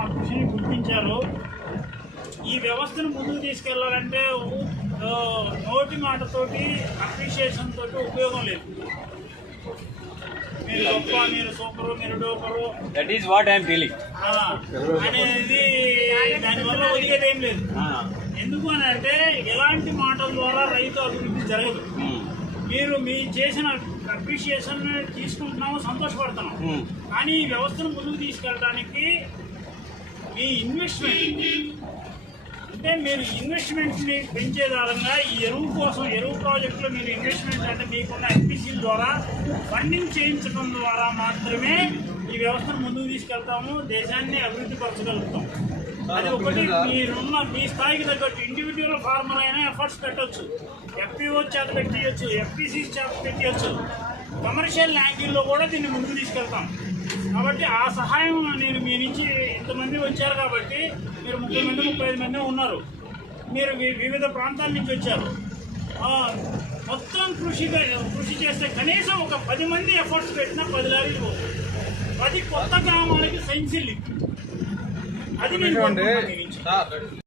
మా కృషిని గుర్తించారు. ఈ వ్యవస్థను ముందుకు తీసుకెళ్లాలంటే నోటి మాటతోటి అప్రిషియేషన్ తోటి ఉపయోగం లేదు. మీరు గొప్ప, మీరు సూపరు, మీరు duper, that is what I'm feeling అనేది దానివల్ల ఒరిగేది ఏం లేదు. ఎందుకు అని అంటే ఎలాంటి మాటల ద్వారా రైతు అభివృద్ధి జరగదు. మీరు మీ చేసిన అప్రిషియేషన్ తీసుకుంటున్నాము, సంతోషపడుతున్నాం. కానీ ఈ వ్యవస్థను ముందుకు తీసుకెళ్ళడానికి మీ ఇన్వెస్ట్మెంట్ అంటే మీరు ఇన్వెస్ట్మెంట్ని పెంచే విధంగా ఈ ఎరువు కోసం, ఎరువు ప్రాజెక్టులో మీరు ఇన్వెస్ట్మెంట్ అంటే మీకున్న ఎఫ్పిసిల ద్వారా ఫండింగ్ చేయించడం ద్వారా మాత్రమే ఈ వ్యవస్థను ముందుకు తీసుకెళ్తాము, దేశాన్ని అభివృద్ధి పరచగలుగుతాం. అది ఒకటి. మీరున్న మీ స్థాయికి తగ్గట్టు ఇండివిజువల్ ఫార్మర్ అయినా ఎఫర్ట్స్ పెట్టవచ్చు, ఎఫ్పిఓ చేత పెట్టవచ్చు, ఎఫ్పిసి చేత పెట్టవచ్చు, కమర్షియల్ యాంగిల్లో కూడా దీన్ని ముందుకు తీసుకెళ్తాం. కాబట్టి ఆ సహాయం నేను మీ నుంచి ఇంతమంది వచ్చారు కాబట్టి, మీరు 30 మంది 35 మంది ఉన్నారు, మీరు వివిధ ప్రాంతాల నుంచి వచ్చారు. మొత్తం కృషి చేస్తే కనీసం ఒక 10 మంది ఎఫర్ట్స్ పెట్టినా 10 లారీలు పోతుంది. 10 కొత్త గ్రామాలకి సైన్స్ లింక్ అది నేను